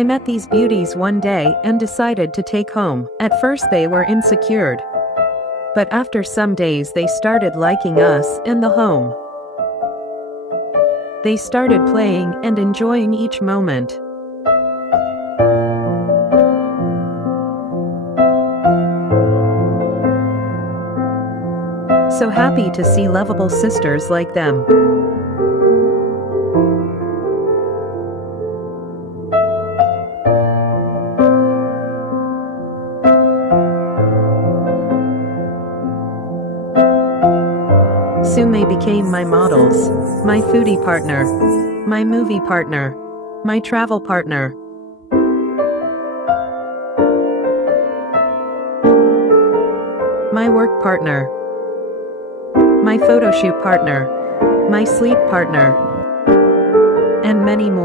I met these beauties one day and decided to take home. At first they were insecure, but after some days they started liking us and the home. They started playing and enjoying each moment. So happy to see lovable sisters like them. Soon they became my models, my foodie partner, my movie partner, my travel partner. My work partner, my photo shoot partner, my sleep partner, and many more.